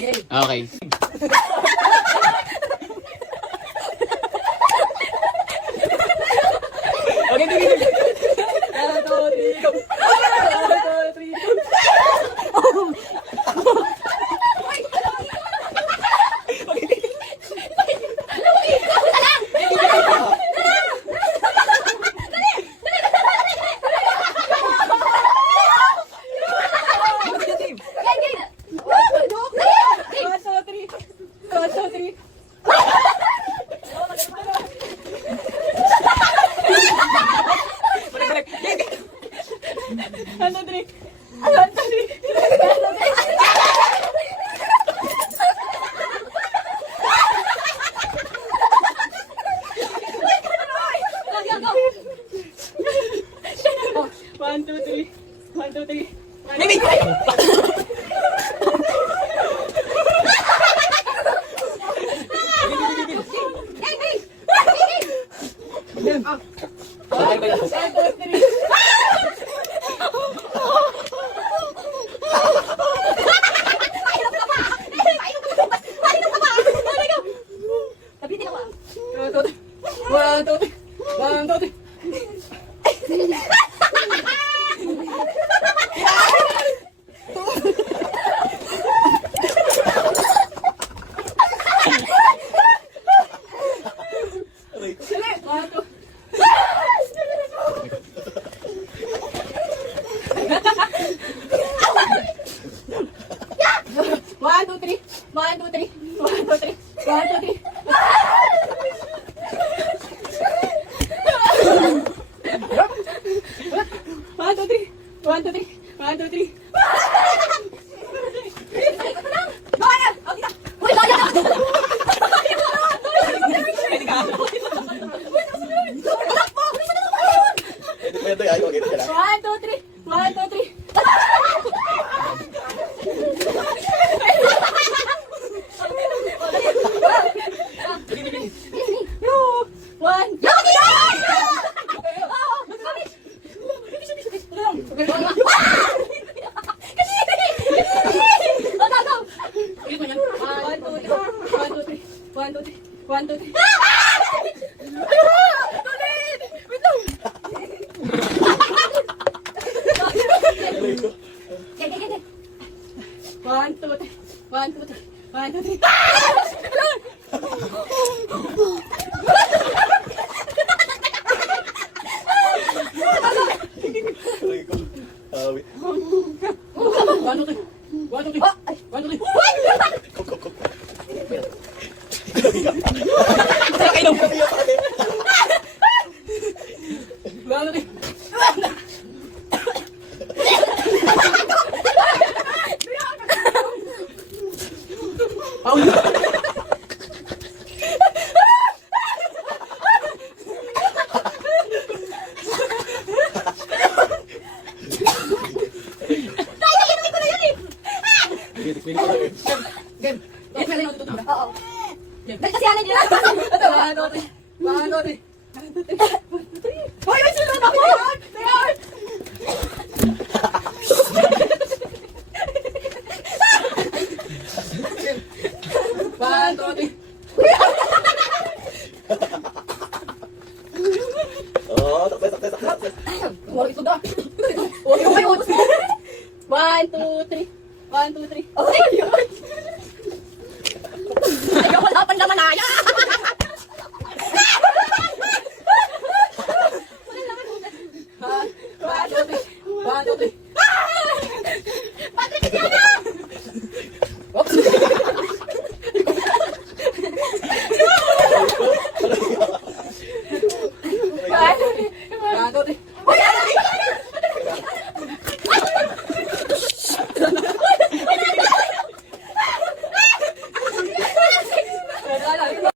Okay. Okay, tigil. 1, 2, 3, go. 1, 2, 3, go. One, two, three. One, two, three. Baby! One, two, three. One, two, three. One, two, three. One, two, three. One, two, three. One, two, three. One, two, three. One, two, three. One, two, three. One, two, three. One, two, three. One. One, two, three. One, two, three. One, two, three. One, two, three. One, two, three. One, two, three. One, two, three. One, two, three. One, two, three. One, two, three. Oh, ayun. Ayoko na, panlamanaya.